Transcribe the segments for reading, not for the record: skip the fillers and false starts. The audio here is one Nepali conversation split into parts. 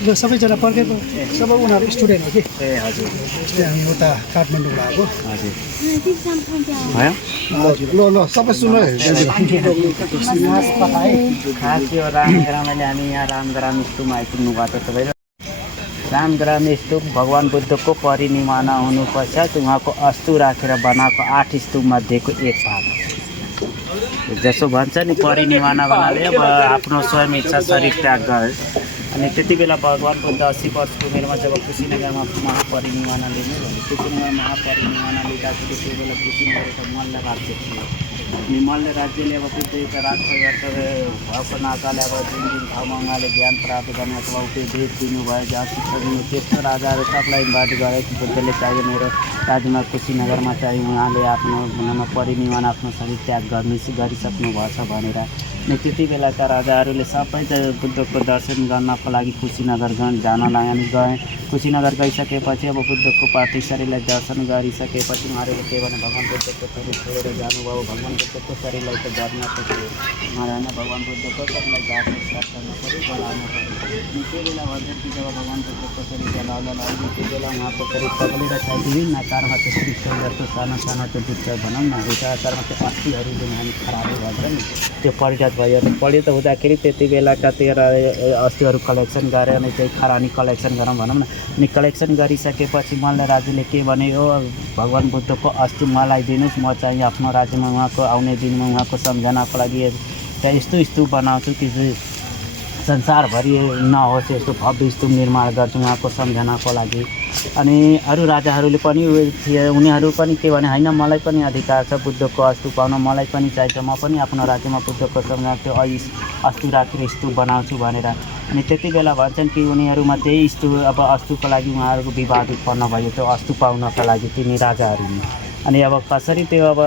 ल सबैजना पर्खेको सब उनीहरू स्टुडेन्ट हो कि ए हजुर अस्ति हामी उता काठमाडौँ आएको हजुर ल ल सबै सुन खास यो रामग्रामले हामी यहाँ रामग्राम स्तूपमा आइपुग्नु भएको छ तपाईँ रामग्राम स्तूप भगवान बुद्धको परिनिर्वाण हुनु पश्चात उहाँको अस्तु राखेर बनाएको 8 स्तूप मध्येको एक भाग जसो भन्छ नि परिनिर्वाण भन्नाले अब आफ्नो स्वयं इच्छा शरीर त्याग गरे अनि त्यति बेला भगवान बुद्ध 80 वर्षको उमेरमा जब कुशीनगरमा महापरिनिर्वाण लिनु भने कुशीनगर महापरिनिर्वाण लिँदाखेरि त्यो बेला कुशीनगरको मल्ल राज्य थियो अनि मल्ल राज्यले अब त्यो राज परिवर्तन भएको नाताले अब जुन जुन ठाउँमा उहाँले ज्ञान प्राप्त गर्नको अब त्यो भेट दिनुभयो जहाँ शिक्षा दिनु त्यस्तो राजाहरू सबलाई इन्भाइट गरेको बुद्धले चाहिँ मेरो राज्यमा कुशीनगरमा चाहिँ उहाँले आफ्नो भनौँ परिनिर्वाण आफ्नो शरीर त्याग गरिसक्नु भएछ भनेर अनि त्यति बेलाका राजाहरूले सबै बुद्धको दर्शन गर्नको लागि कुशीनगर जान गए कुशीनगर गइसकेपछि अब बुद्धको पार्थिव शरीरलाई दर्शन गरिसकेपछि उहाँहरूले के भने भगवान बुद्धको शरीर छोडेर जानुभयो भगवान बुद्धको शरीरलाई त गर्न सक्यो उहाँहरू भगवान बुद्धको शरीरलाई गाड्नु स्टार्ट गर्न पऱ्यो बोलाउनु पऱ्यो अनि त्यो बेला भन्छ कि जब भगवान बुद्धको शरीर जलाउन लाग्यो त्यो बेला उहाँको शरीर पगलेर चाहिँ विभिन्न आकारमा त्यो कृष्ण जस्तो सानो सानो त्यो दुध भनौँ न एउटा आकारमा त्यो अस्थिहरू जुन हामी खराबी भन्छ नि त्यो परिणत भयो अनि परिणत हुँदाखेरि त्यति बेलाका त्यो अस्थिहरू कलेक्सन गऱ्यो अनि त्यही खरानी कलेक्सन गरौँ भनौँ न अनि कलेक्सन गरिसकेपछि मल्ल राज्यले के भन्यो भगवान बुद्धको अस्थि मलाई दिनुहोस् म चाहिँ आफ्नो राज्यमा उहाँको आउने दिनमा उहाँको सम्झनाको लागि त्यहाँ यस्तो स्तूप बनाउँछु कि संसारभरि नहोस् यस्तो भव्य स्तूप निर्माण गर्छु उहाँको सम्झनाको लागि अनि अरू राजाहरूले पनि थिए उनीहरू पनि के भने होइन मलाई पनि अधिकार छ बुद्धको अस्तु पाउन मलाई पनि चाहिन्छ म पनि आफ्नो राज्यमा बुद्धको सम्झना त्यो अस्तु राखेर स्तूप बनाउँछु भनेर अनि त्यति बेला भन्छन् कि उनीहरूमा त्यही अब अस्तुको लागि उहाँहरूको विवाद उत्पन्न भयो त्यो अस्तु पाउनका लागि तिनी राजाहरूमा अनि अब कसरी त्यो अब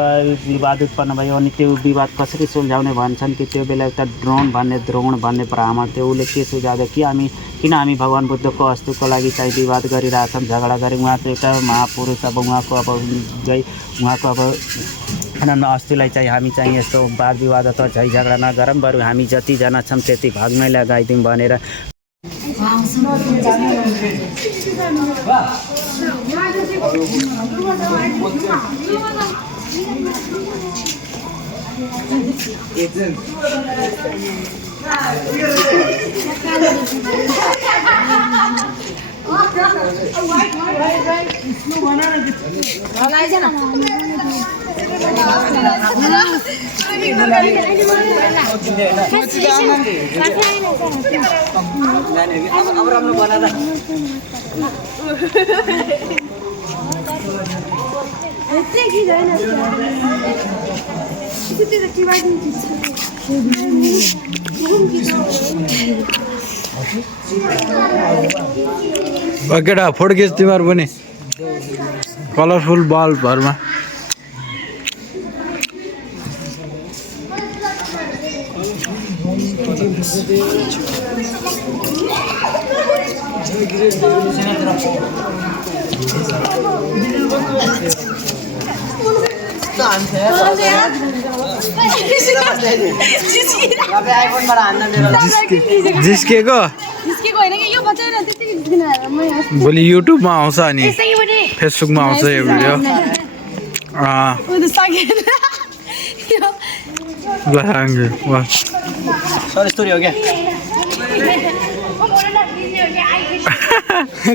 विवाद उत्पन्न भयो अनि त्यो विवाद कसरी सुल्झाउने भन्छन् कि त्यो बेला एउटा द्रोण भन्ने ब्राह्मण थियो उसले के सुझाव दियो कि किन हामी भगवान बुद्धको अस्तुको लागि चाहिँ विवाद गरिरहेछौँ झगडा गरे उहाँ चाहिँ एउटा महापुरुष अब उहाँको अब अस्तुलाई चाहिँ हामी चाहिँ यस्तो वाद विवाद अथवा झै झगडा नगरौँ बरु हामी जतिजना छौँ त्यति भागमै लगाइदिउँ भनेर केटा फोटो खिच तिमीहरू पनि कलरफुल बल्बहरूमा जिस्केको भोलि युट्युबमा आउँछ अनि फेसबुकमा आउँछ यो भिडियो ल सांगे वाह सर स्टोरी हो क्या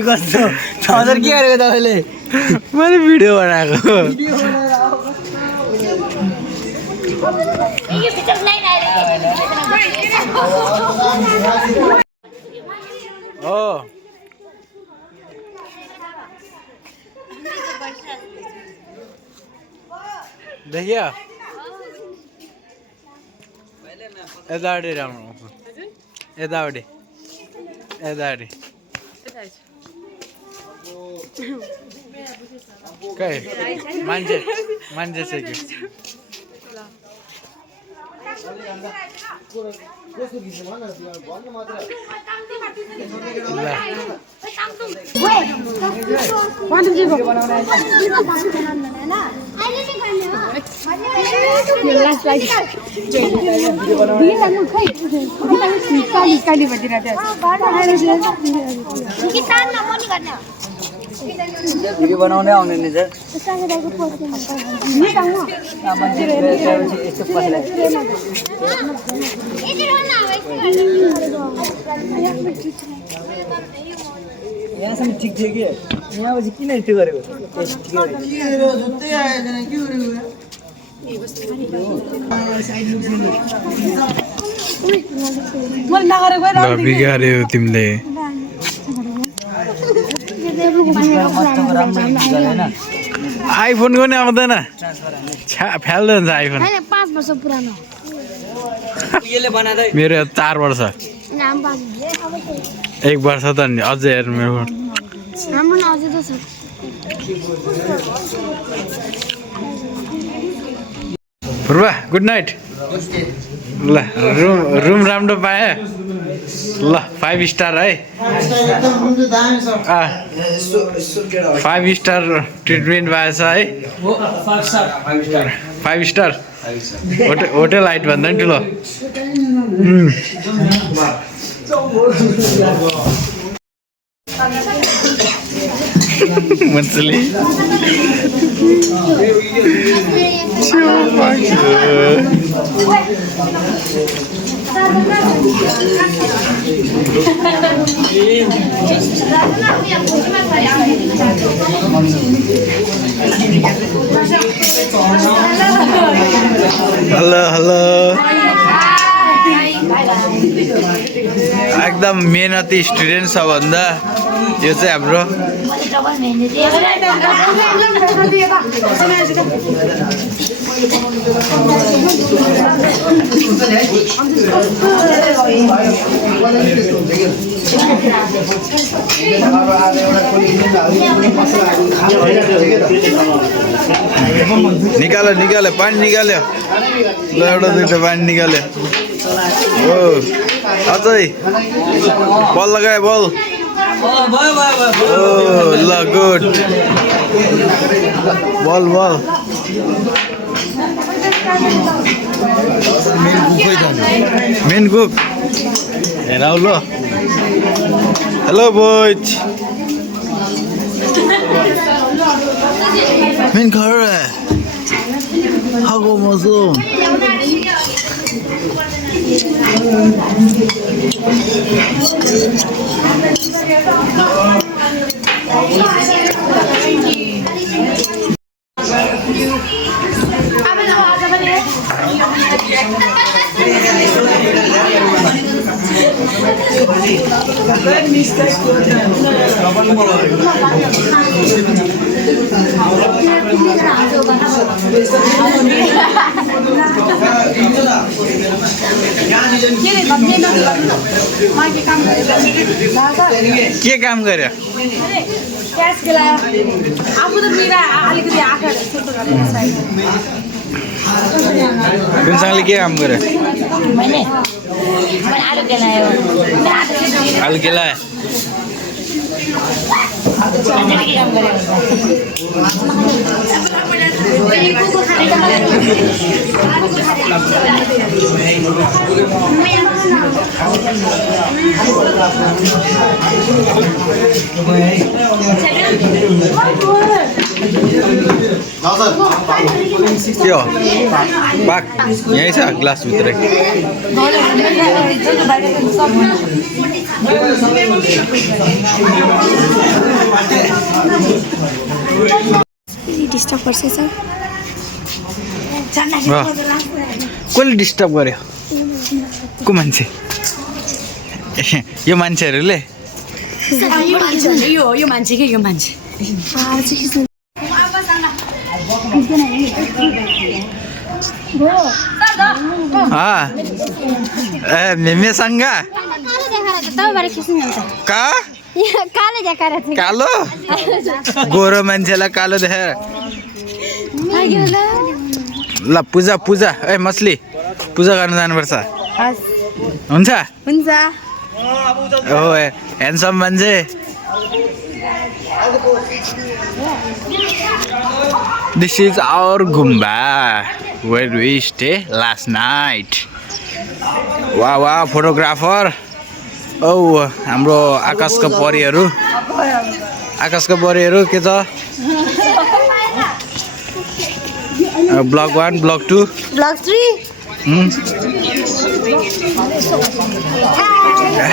कस्तो 6000 के गरेको तपाईँले मैले भिडियो बनाएको ओ देखियो यतापट्टि राम्रो यतापट्टि यतापट्टि खै मान्छे मान्छे चाहिँ के भिडियो बनाउनै आउने नि सर यस्तो यहाँसम्म ठिक थियो कि यहाँपछि किन यस्तो गरेको बिगार्यो तिमीले आइफोनको नि आउँदैन फ्याल्दो हुन्छ आइफोन 5 वर्ष पुरानो मेरो 4 वर्ष 1 वर्ष त नि अझै हेर्नु मेरो हाम्रो अझै त छ पूर्वा गुड नाइट ल रुम राम्रो पाएँ ल 5 स्टार है 5 स्टार ट्रिटमेन्ट पाएछ है 5 स्टार होटेल हाइट भन्दा नि ठुलो मान्छेले हेलो हेलो एकदम मेहनती स्टुडेन्ट छ भन्दा यो चाहिँ हाम्रो निकाल्यो निकाल्यो पानी निकाल्यो ल एउटा दुईटा पानी निकाल्यो हो अझै बल लगायो बल ल गुड बल बल मेन कुक हेर ल हेलो बोइज मेन घर हागो मजो के काम गर्यो कुनसँगले के काम गर्यो आलु केलायो के हो बाघ यहीँ छ ग्लासभित्रै डिस्टर्ब गर्छ सर कसले डिस्टर्ब गर्यो को मान्छे यो मान्छेहरूले यो मान्छे के यो मान्छे ए मेमेसँग कालो गोरो मान्छेलाई कालो देखाएर ल पूजा पूजा ए मछली पूजा गर्न जानुपर्छ हुन्छ हुन्छ ओ ह्यान्डसम मान्छे this is our gompa where we stay last night वा वा फोटोग्राफर औ हाम्रो आकाशको परिहरू के छ ब्लग 1 ब्लग 2 ब्लग 3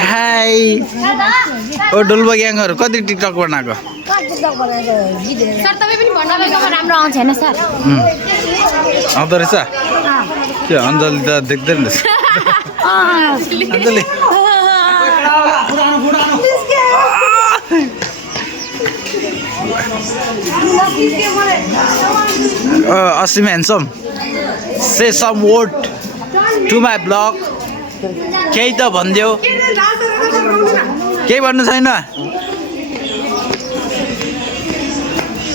हाई ओ डोल्बा ग्याङहरू कति टिकटक बनाएको सर तपाईँ पनि भन्नुभएको राम्रो आउँछ होइन सर आउँदो रहेछ के अञ्जली त देख्दैन रहेछ Anjali Aseem handsome say some word to my blog केही त भनिदेऊ केही भन्नु छैन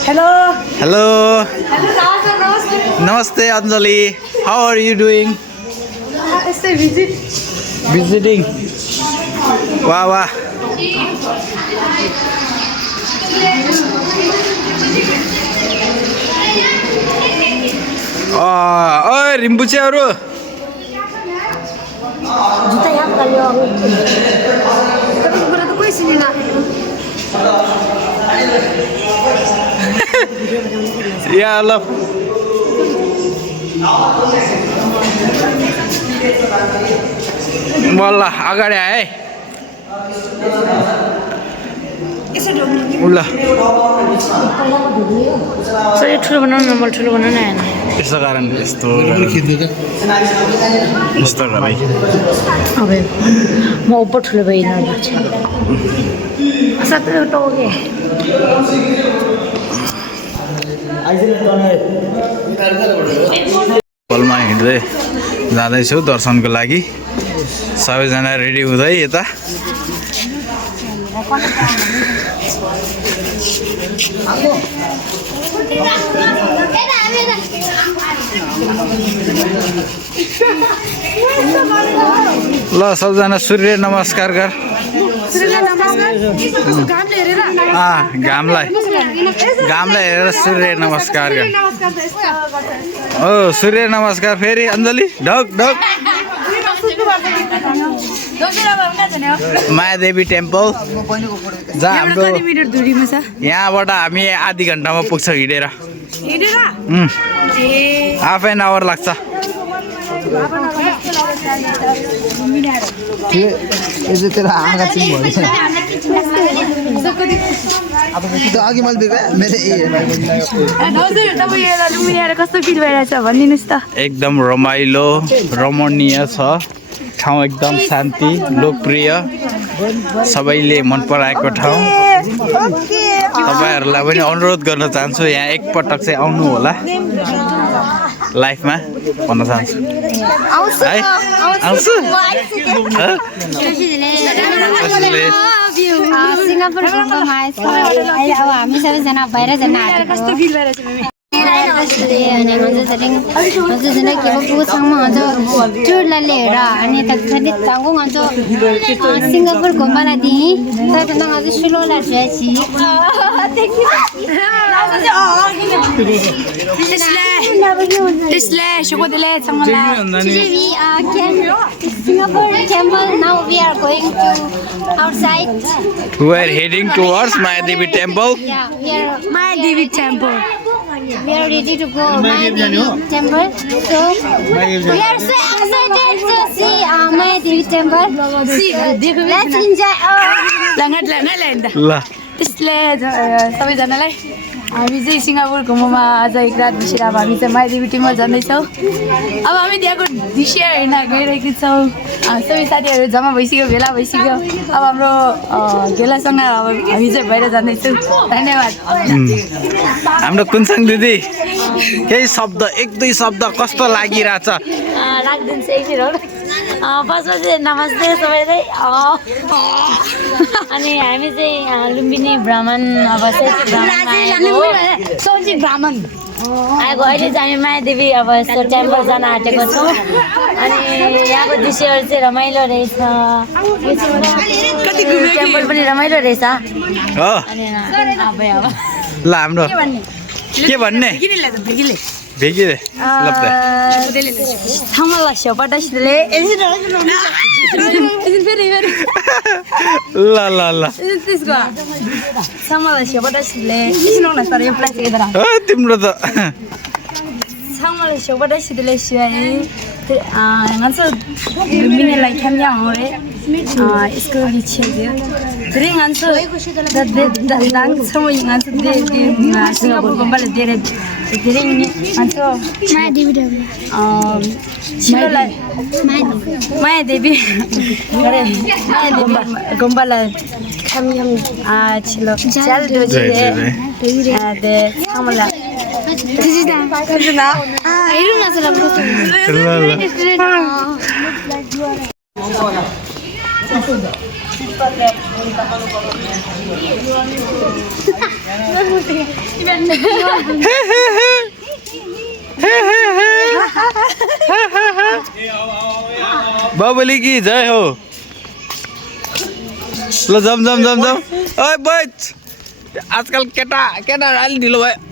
हेलो हेलो नमस्ते Anjali how are you doing visiting वाह वाह ओए रिम्पुचेहरू या ल ल अगाडि आए ल ठुलो बनाउनु न मलाई ठुलो बनाउनु आएन यस्तो कारण यस्तो गराइ अब म उप ठुलो भइनँ सबै टोके पलमा हिँड्दै जाँदैछु दर्शनको लागि सबैजना रेडी हुँदै यता ल सबजना सूर्य नमस्कार गर घामलाई हेरेर सूर्य नमस्कार गर ओ सूर्य नमस्कार फेरि अञ्जली ढक ढक मायादेवी टेम्पल जहाँ हाम्रो यहाँबाट हामी आधी घन्टामा पुग्छौँ हिँडेर हाफ एन आवर लाग्छ कस्तो फिल भइरहेछ भनिदिनुहोस् त एकदम रमाइलो रमणीय छ ठाउँ एकदम शान्ति लोकप्रिय सबैले मन पराएको ठाउँ तपाईँहरूलाई पनि अनुरोध गर्न चाहन्छु यहाँ एकपटक चाहिँ आउनु होला लाइफमा भन्न चाहन्छु है आउँछु सिङ्गापुर घुम्न आएछ अब हामी सबैजना बाहिर जान कस्तो फिल भइरहेछ अनि हजुर चाहिँ के पुगसँग हजुर टुरलाई लिएर अनि त्यहाँदेखि तङ्गो हजुर सिङ्गापुर घुम्नलाई दिएँ त्यहाँदेखि हजुर सुलोलाई dressy Singapore temple. Now we are going to outside. We are heading towards Mayadevi temple. Yeah, we are Mayadevi temple. We are ready to go Mayadevi temple. So we are so excited to see Mayadevi temple. Let's enjoy. ल त्यसले सबैजनालाई हामी चाहिँ सिङ्गापुर घुम्नुमा अझ एक रात बसेर अब हामी चाहिँ मायादेवी टेम्पल जाँदैछौँ अब हामी त्यहाँको दृश्य हेर्न गइरहेको छौँ सबै साथीहरू जम्मा भइसक्यो भेला भइसक्यो अब हाम्रो भेलासँग अब हामी चाहिँ भएर जाँदैछौँ धन्यवाद हाम्रो कुन्छङ दिदी केही शब्द एक दुई शब्द कस्तो लागिरहेछ राखिदिन्छ एकछिन हो फर्स्टमा चाहिँ नमस्ते सबैलाई अनि हामी चाहिँ लुम्बिनी ब्राह्मण अब Soji Brahman. आएको अहिले चाहिँ हामी मायादेवी अब यस्तो टेम्पल जान आँटेको छौँ अनि यहाँको दृश्यहरू चाहिँ रमाइलो रहेछ टेम्पल पनि रमाइलो रहेछ हो अनि ल हाम्रो के भन्ने भेगिले थामालाई स्याउपाटासितले ल ल ल त्यसको सामालाई स्याउपाटासितले एकछिन आउन तर यो प्लास्टिक यता राख तिम्रो त सामालाई स्याउपाटासितले स्याए nganso lumine lai khamya hore isko liche de dre nganso da dang samoi nganso de singapore gombal de dre nganso Mayadevi temple. chilai Mayadevi gombal khamya chilo chal doji de samala Babuli की जय हो ल जम जम जम जम ओए बच आजकल केटा केटा अलि ढिलो भयो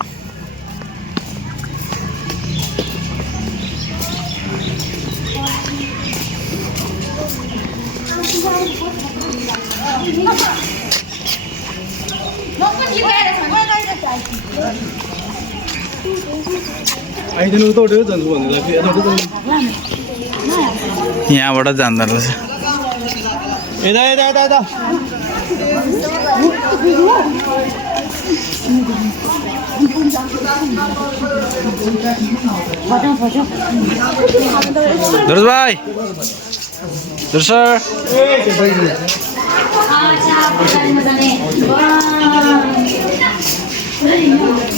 यहाँबाट जाँदो रहेछ दुर्ज भाइ दुर्ज सर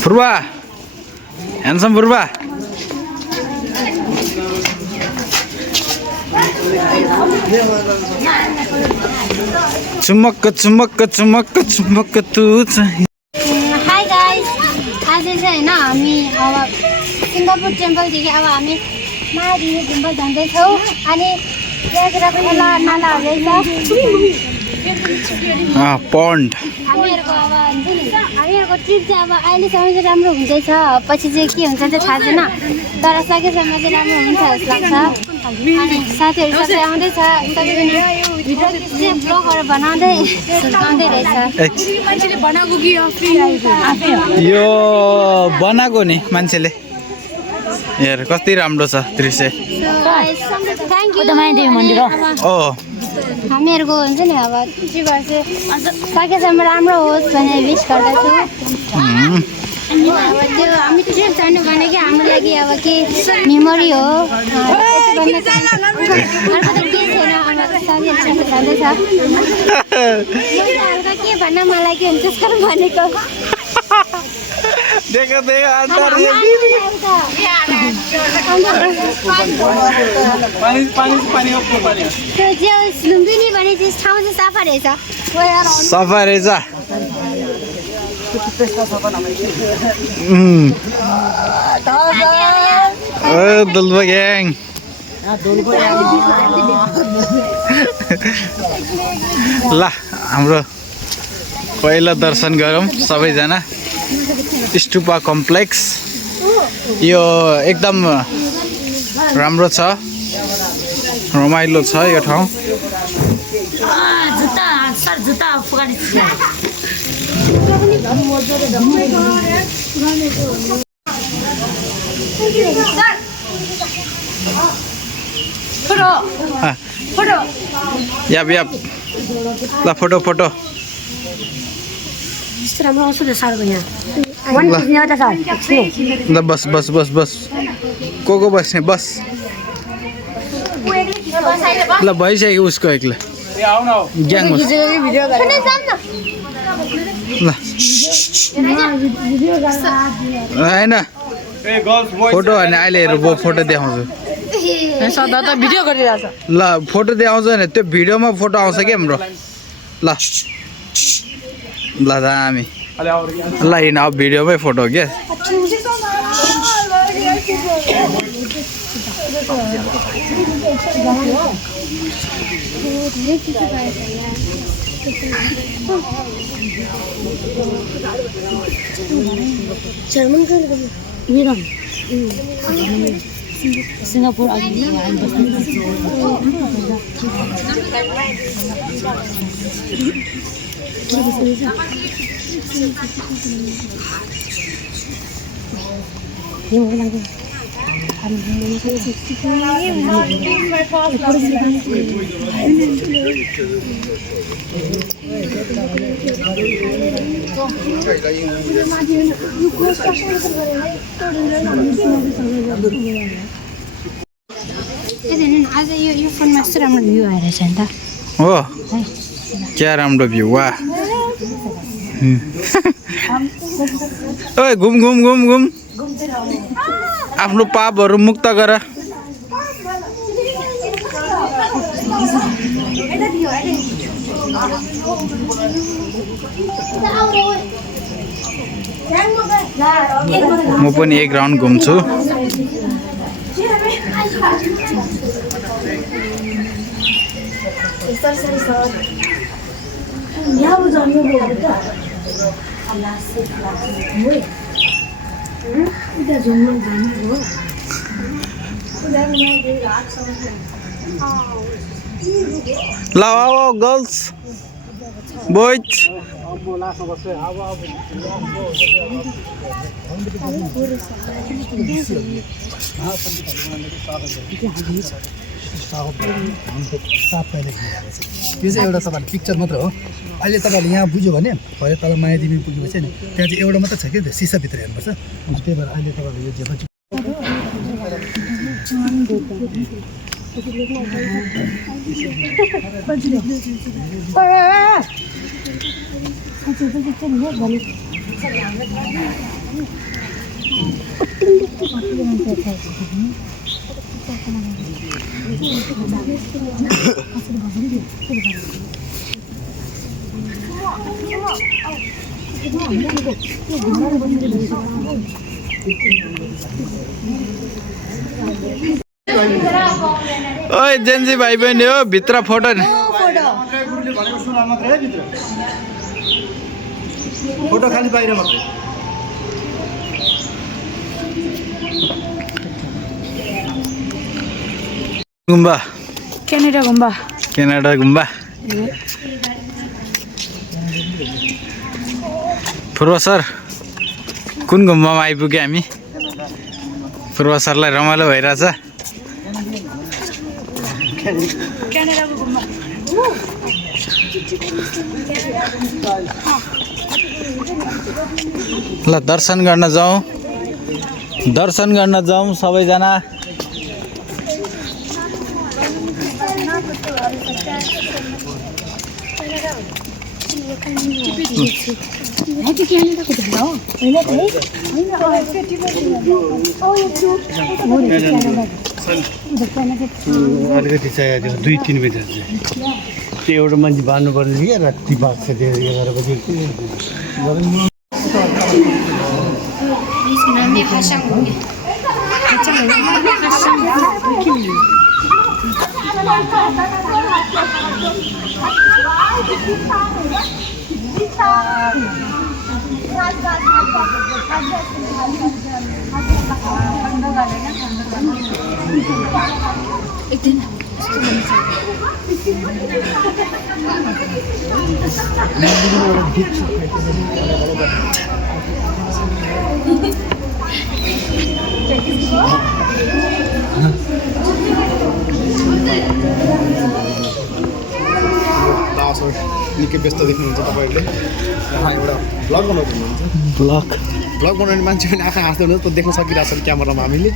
फुर्बा ह्यान्डसम फुर्बा चुमक्क चुमक्क चुमक्क चुमक्क तू चाहिँ Hi guys. आज चाहिँ हैन हामी अब सिङ्गापुर टेम्पलदेखि अब हामी मायादेवी टेम्पल जाँदैछौँ अनि यहाँतिर खोला नालाहरू रहेछ पन्ड हामीहरूको अब हुन्छ नि हामीहरूको ट्रिप चाहिँ अब अहिलेसम्म चाहिँ राम्रो हुँदैछ पछि चाहिँ के हुन्छ चाहिँ थाहा छैन तर सकेसम्म चाहिँ राम्रो हुन्छ जस्तो लाग्छ अनि साथीहरू सबै आउँदैछ ब्लगहरू बनाउँदै रहेछ यो बनाएको नि मान्छेले हेर कति राम्रो छ दृश्य थ्याङ्क यू मायादेवी मन्दिर ओ हामीहरूको हुन्छ नि अब ट्रिपहरू चाहिँ सकेसम्म राम्रो होस् भनेर विस गर्दछु अनि अब त्यो हामी ट्रिप जानु भनेको हाम्रो लागि अब के मेमोरी हो अर्को त के छैन अब साथीहरूसँग जाँदैछ हल्का के भन्न मलाई के हुन्छ त्यसको भनेको देखो देखो अंदर ये पानी त्यो जे लुम्बिनी भने चाहिँ ठाउँ चाहिँ सफा रहेछ सफा रहेछ दुल्बा ग्याङ ल हाम्रो पहिलो दर्शन गरौँ सबैजना स्टुपा कम्प्लेक्स यो एकदम राम्रो छ रमाइलो छ यो ठाउँ जुत्ता सर जुत्ता फुगाडी याप याप ल फोटो फोटो ल बस बस बस बस को बस्ने बस ल भइसक्यो उसको एक्लै ग्याङ होस् ल होइन फोटो होइन अहिले हेर म फोटो देखाउँछु ल फोटो देखाउँछ भने त्यो भिडियोमा फोटो आउँछ क्या हाम्रो ल ल दामी ल हिँड अब भिडियोमै फोटो क्या सिङ्गापुर आज यो फोनमा यस्तो राम्रो भ्यू आइरहेछ नि त हो क्या राम्रो भ्यू वा ओए घुम घुम घुम घुम आफ्नो पापहरू मुक्त गर म पनि एक राउन्ड घुम्छु ल आओ गर्ल्स बोइज यो चाहिँ एउटा तपाईँले पिक्चर मात्र हो अहिले तपाईँले यहाँ बुझ्यो भने भरे तल मायादेवी पुगेपछि नि त्यहाँ चाहिँ एउटा मात्र छ कि सिसाभित्र हेर्नुपर्छ त्यही भएर अहिले तपाईँले यो जे ओए जेन्जी भाइ बहिनी हो भित्र फोटो फोटो खाली बाहिर मात्रै गुम्बा क्यानाडा गुम्बा क्यानाडा गुम्बा पूर्व सर कुन गुम्बामा आइपुग्यो हामी पूर्व सरलाई रमाइलो भइरहेछ क्यानाडाको गुम्बा ल दर्शन गर्न जाउँ सबैजना अलिकति चाहिँ 2-3 बजी त्यो एउटा मान्छे बाँध्नु पर्ने थियो क्या राति 11 बजी निकै व्यस्त देख्नुहुन्छ तपाईँहरूले यहाँ एउटा भ्लग बनाउँदै हुनुहुन्छ भ्लग बनाउने मान्छे पनि आँखा हाँस्दै हुनुहुन्छ त देख्न सकिरहेको छ क्यामेरामा हामीले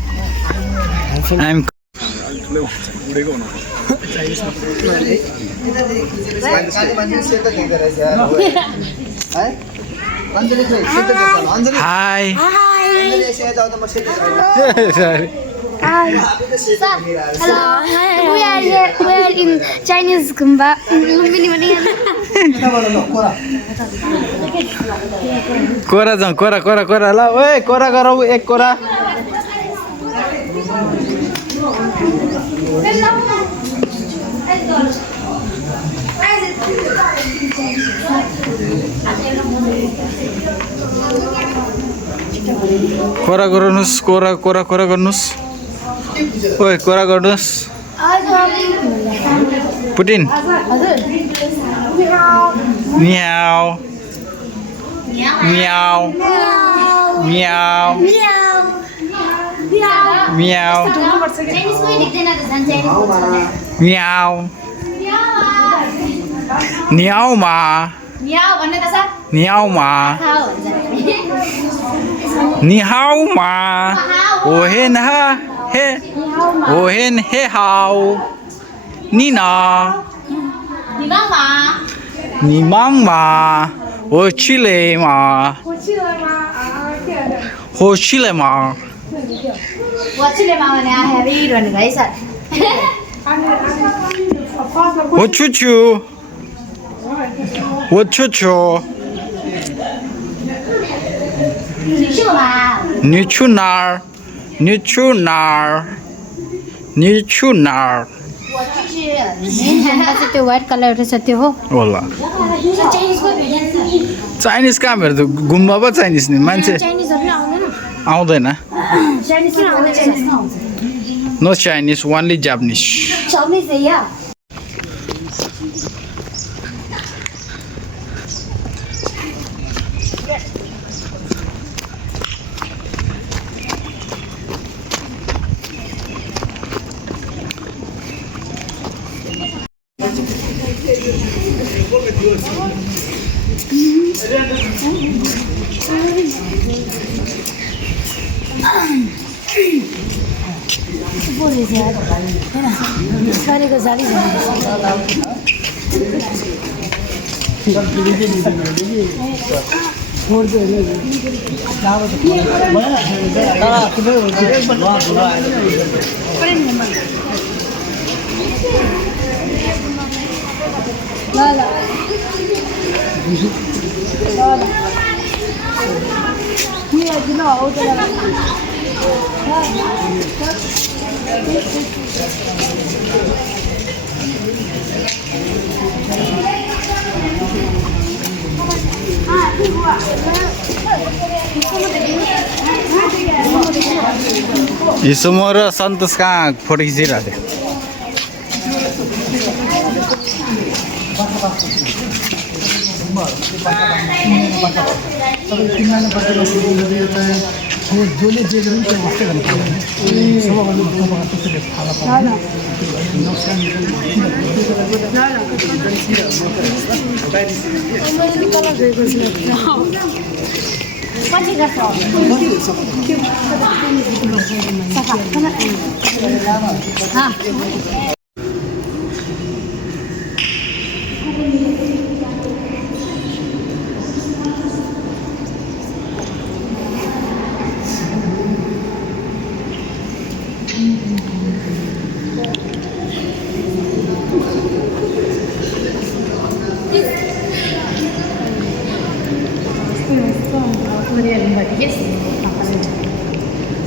high Hello. We are here. We are in Chinese Gumba. कोरा जाउँ कोरा कोरा कोरा ल ओए कोरा गरौँ एक कोरा कोरा गर्नुहोस् कोरा कोरा कोरा गर्नुहोस् ओए कोरा गर्नुहोस् पुटिन मियाउ मियाउ मियाउ मियाउ मियाउ नियाउमा नियाउमा निहाउमा ओहेन हे ओहेन हे हाउ निना निमाङमा होचिलेमा होचिलेमा होचुचु होचुचु निचुनार निचुनार निचुनार त्यो व्हाइट कलर रहेछ त्यो हो होला चाइनिज कहाँ भेट्छ गुम्बा पो चाइनिज नि मान्छे आउँदैन नो चाइनिज ओन्ली जापानिज इसुमो र सन्तोष कहाँ फोटो खिचिरहेको थियो जसले जे गर्नु त्यो वास्तै गर्नु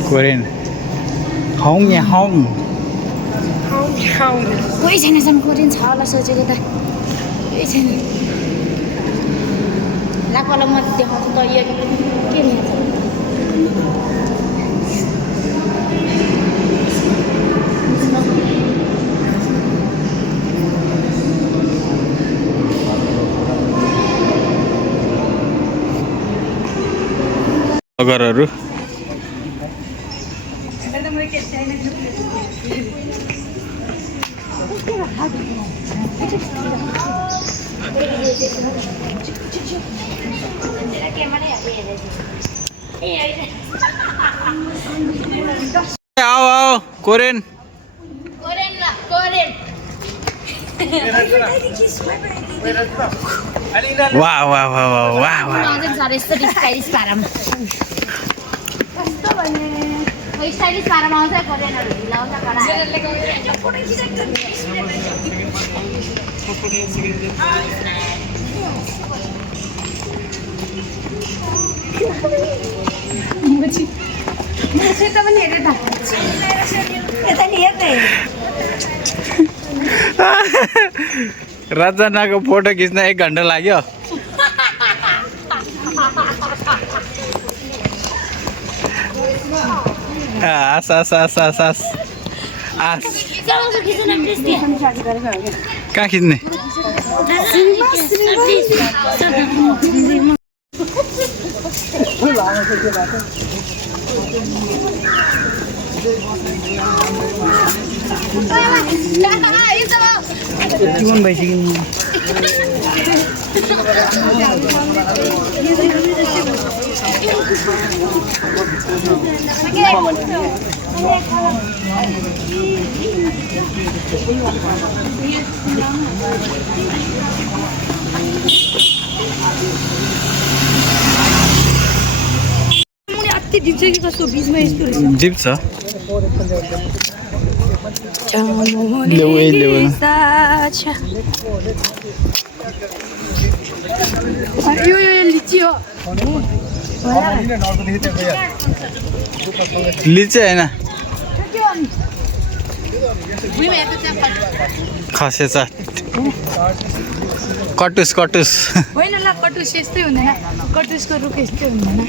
कोरियन हङ या हङ कोही छैनसम्म कोरियन छ होला सोचेको त कोही छैन लाकवाला म देखाउँछु त यो के ल्याउँछ नगरहरू आओ आओ कोरियन वाह वाह वाह वाह वाह वाह स्टाइलिस पारामा आउँछ कोरियनहरू ढिलाउँछ कडा रचनाको फोटो खिच्न 1 घन्टा लाग्यो आस आस आस आस आस आस कहाँ खिच्ने डिप छ लिची होइन खसेछ कटुस कटुस होइन ल कटुस यस्तै हुँदैन कटुसको रुख यस्तै हुँदैन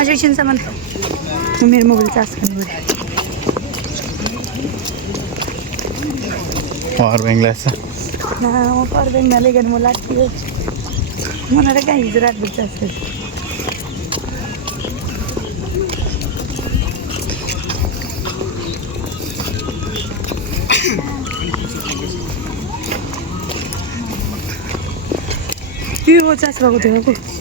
अझै एकछिनसम्म मेरो मोबाइल चार्ज गर्नु पावर ब्याङ्क लाग्छ पावर ब्याङ्क नले गर्नु मलाई लाग्थ्यो मलाई त कहाँ हिजो रातभर चार्ज गर्छु यो चार्ज भएको थियो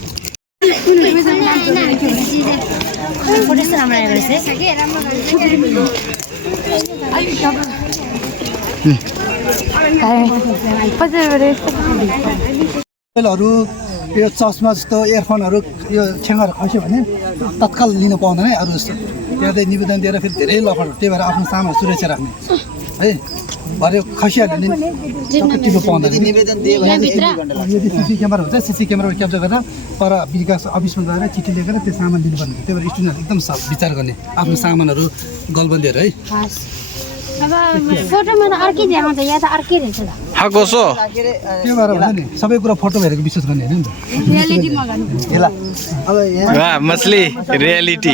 मोबाइलहरू यो चस्मा जस्तो इयरफोनहरू यो छेङ्गाहरू खस्यो भने तत्काल लिन पाउँदैन है अरू जस्तो त्यहाँ चाहिँ निवेदन दिएर फेरि धेरै लफड त्यही भएर आफ्नो सामान सुरक्षा राख्ने है भरे खसिहाल्यो नि टिप्नु पाउँदैन यदि सिसी क्यामेरा हुन्छ सिसी क्यामेराबाट क्याप्चर गरेर पर विकास अफिसमा गएर चिठी लेखेर त्यो सामान दिनुपर्ने त्यही भएर स्टुडेन्टहरू एकदम विचार गर्ने आफ्नो सामानहरू गलबन्दीहरू है अब फोटोमा त अर्कै देखाउँछ या त अर्कै रहेछ त कसो त्यो भएर हुन्छ नि सबै कुरा फोटो हेरेको विश्वास गर्ने होइन नि त मछली reality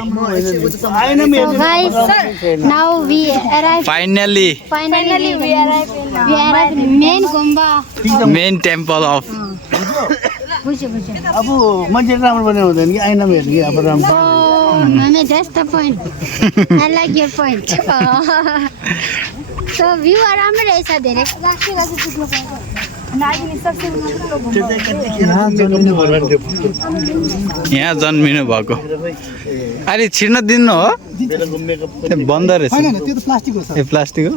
now we arrive finally we arrive main gompa main temple of बुझ्यो अब मान्छे राम्रो बनाउनु हुँदैन कि आइनामा हेर्नु कि अब राम्रो Mami, that's the point. I like your point. So view राम्रो रहेछ धेरै यहाँ जन्मिनु भएको अहिले छिर्न दिनु हो बन्द रहेछ होइन त्यो त प्लास्टिक हो सर ए प्लास्टिक हो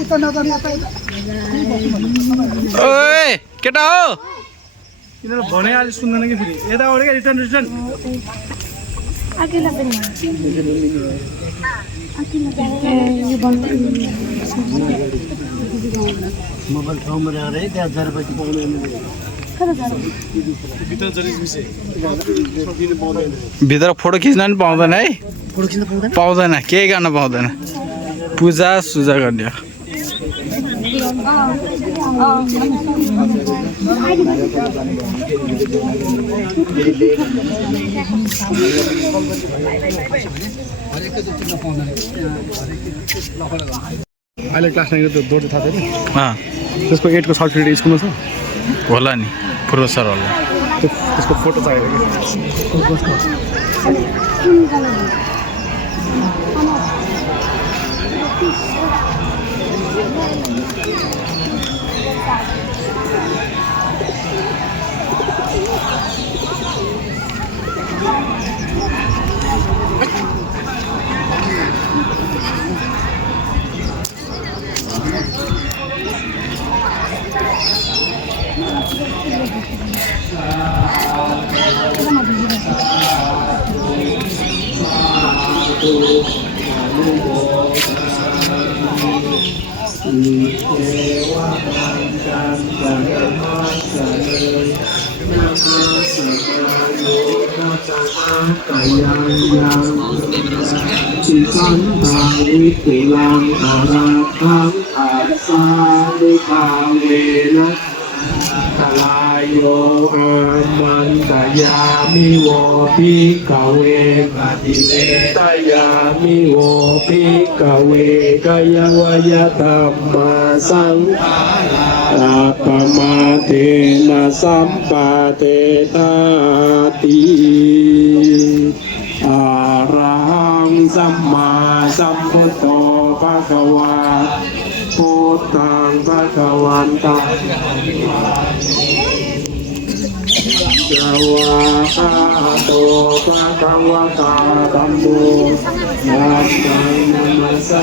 उता नगर्नु ओए केटा हो यिनीहरू भने अहिले सुन्दैन कि फेरि यताबाट क्या रिटर्न अकेला पनि यो बन्द मोबाइल ठाउँमा राखेर त्यहाँ जरपछि भित्र फोटो खिच्न पनि पाउँदैन है पाउँदैन केही गर्न पाउँदैन पूजा सुजा गर्ने हो अहिले क्लास 9 को दौड थाहा छैन अँ त्यसको 8 को सर्टिफिकेट स्कुलमा छ होला नि पूर्व सर होला त्यसको फोटो चाहिएकोโยอามันตยามิโวภิกขเวปฏิเวตยามิโวภิกขเวกายวายธรรมาสังขาปมาเทนะสัมปะเทตาติอะระหังสัมมาสัมพุทโธภะคะวาพุทธังภะคะวันตังสวากขาโตภะคะวะตาธัมโมยัสสะนะมะสะ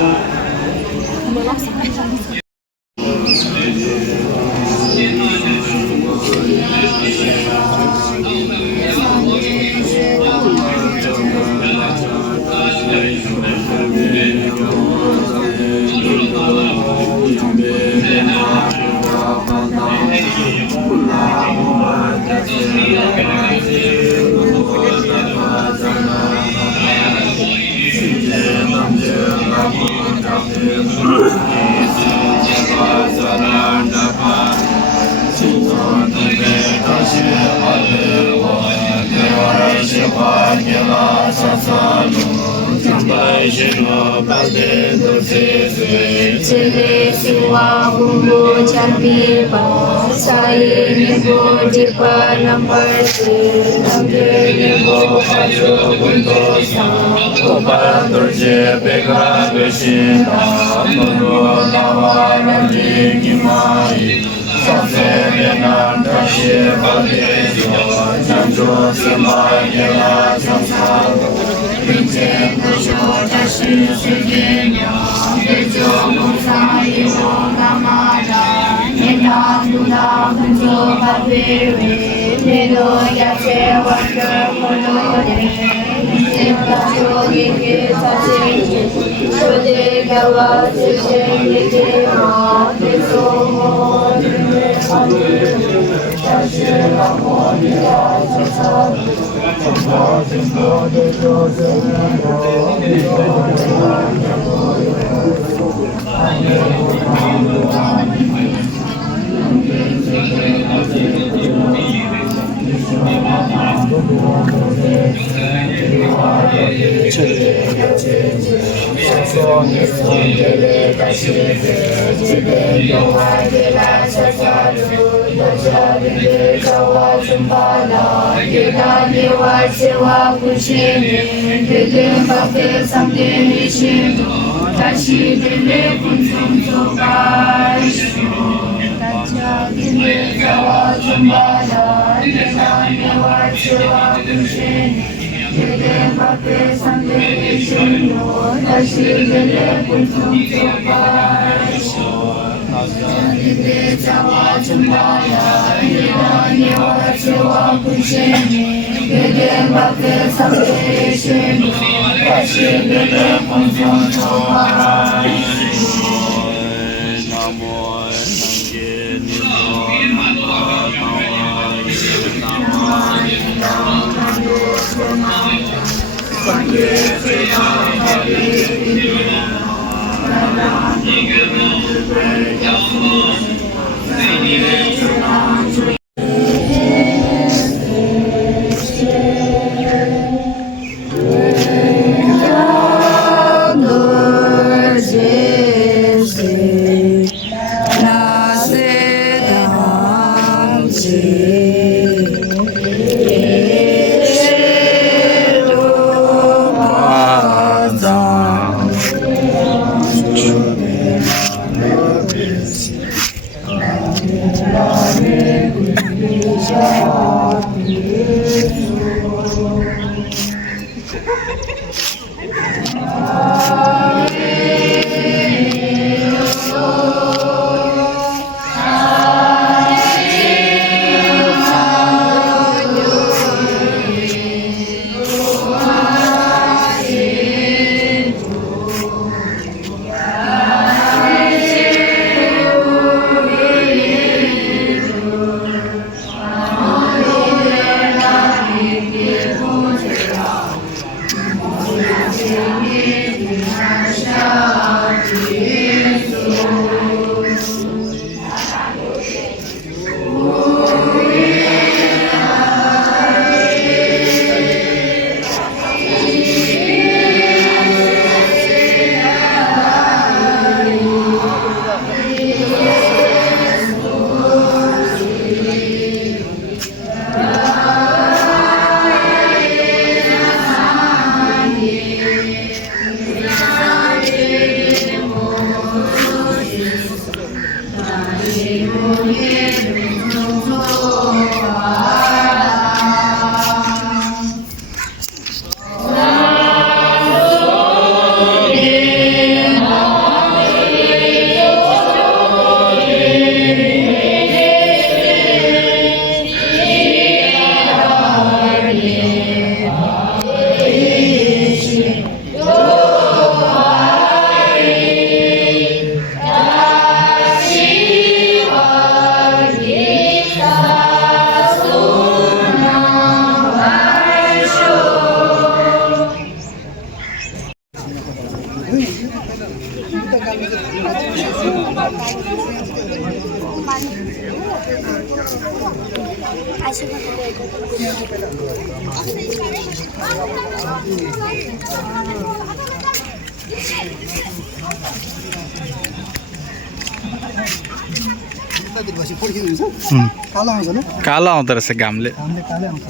कालो आउँछ न कालो आउँदो रहेछ घामले हामीले कालै आउँछ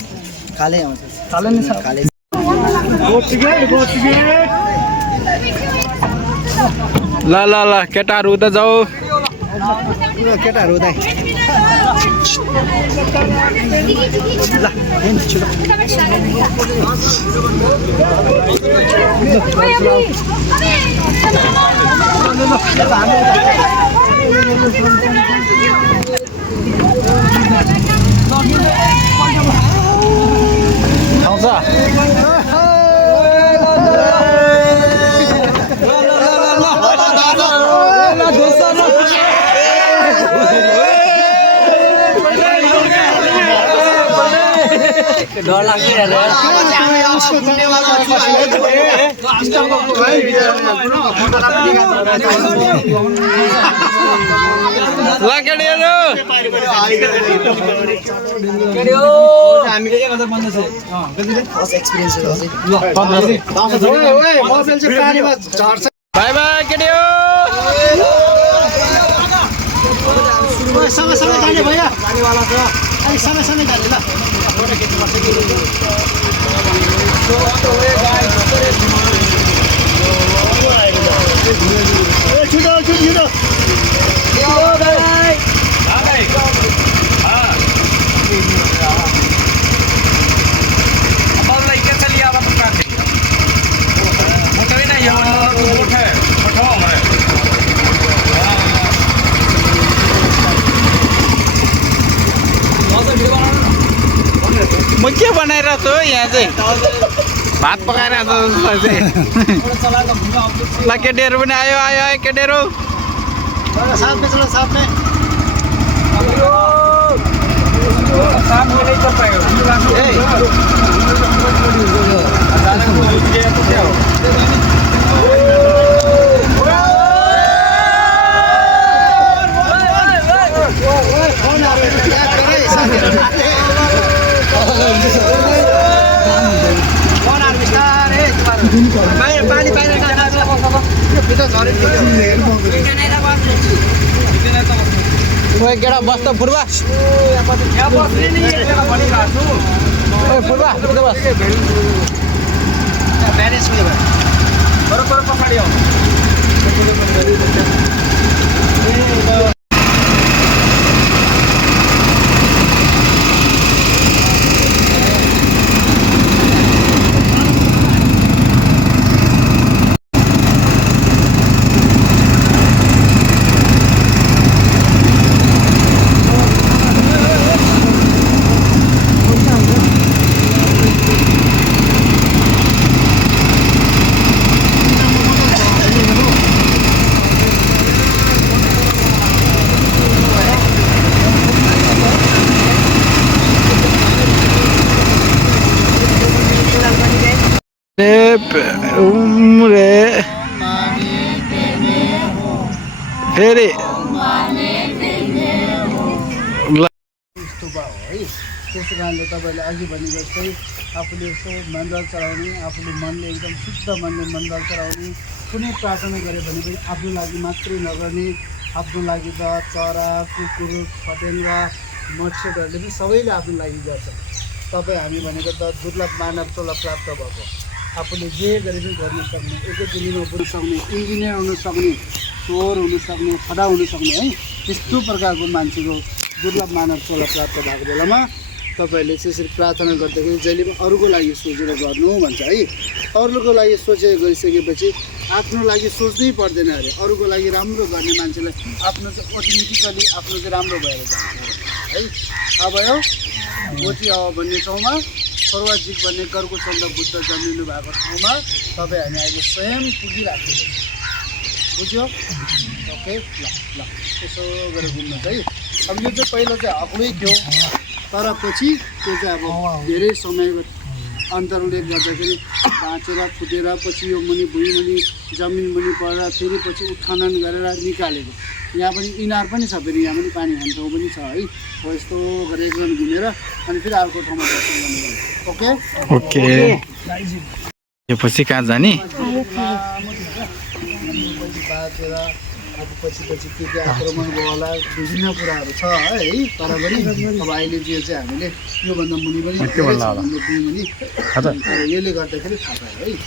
कालै आउँछ कालो नै छ कालै ल ल ल केटाहरू उता जाऊ केटाहरू उता डर लागिरहेको बाई बाई केटी हो समय जाने भैया अलिक समय जाने ल छिटो यहाँ चाहिँ भात पकाएर ल केटीहरू पनि आयो आयो आयो केटीहरू केटा बस त फुर्बा फुर्बा बस फेरि त्यसै कारणले तपाईँले अघि भने जस्तै आफूले यसो मन्डल चलाउने आफूले मनले एकदम शुद्ध मनले मन्डल चलाउने कुनै प्रार्थना गऱ्यो भने पनि आफ्नो लागि मात्रै नगर्ने आफ्नो लागि त चरा कुकुर फटेङ्ग्रा मत्स्यहरूले पनि सबैले आफ्नो लागि गर्छ तपाईँ हामी भनेको त दुर्लभ मानव तोला प्राप्त भएको आफूले जे गरे पनि गर्न सक्ने एकै दिनमा बोल्न सक्ने इन्जिनियर हुन सक्ने चोर हुन सक्ने खडा हुन सक्ने है त्यस्तो प्रकारको मान्छेको दुर्लभ मानव तोला प्राप्त भएको बेलामा तपाईँहरूले त्यसरी प्रार्थना गर्दाखेरि जहिले पनि अरूको लागि सोचेर गर्नु भन्छ है अरूको लागि सोचेर गरिसकेपछि आफ्नो लागि सोच्नै पर्दैन अरे अरूको लागि राम्रो गर्ने मान्छेलाई आफ्नो चाहिँ अटोमेटिकली आफ्नो चाहिँ राम्रो भएर जान्छ है अब भयो गोची हावा भन्ने ठाउँमा सर्वाजिक भन्ने गर्को चन्द बुद्ध जन्मिनु भएको ठाउँमा तपाईँ हामी अहिले स्वयं पुगिराखेको छ बुझ्यो ओके ल ल त्यसो गरेर घुम्नुहोस् है अब यो चाहिँ पहिला चाहिँ आफ्नै थियो तर पछि त्यो चाहिँ अब धेरै समयको अन्तरले गर्दाखेरि भाँचेर फुटेर पछि यो मुनि भुइँ मुनि जमिन मुनि परेर फेरि पछि उत्खनन गरेर निकालेको यहाँ पनि इनार पनि छ फेरि यहाँ पनि पानी खाने ठाउँ पनि छ है हो यस्तो गरेर एकदम घुमेर अनि फेरि अर्को ठाउँमा दर्शन गर्नु ओके ओके यो पछि कहाँ जाने बाँचेर अब पछि के आक्रमण भयो होला विभिन्न कुराहरू छ है तर पनि अब अहिले यो चाहिँ हामीले योभन्दा मुनि पनि मुनि यसले गर्दाखेरि थाहा पायो है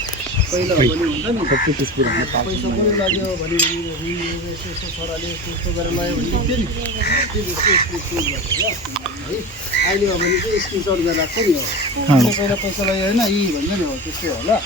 पहिला पनि हुन्छ नि पैसा पनि लाग्यो भने यस्तो छोराले यस्तो गरेर लगायो भने लेख्थ्यो नि है अहिले हो भने चाहिँ स्क्रिनसट गरेर राख्छ नि हो पहिला पैसा लाग्यो होइन यी भन्छ नि हो त्यस्तै होला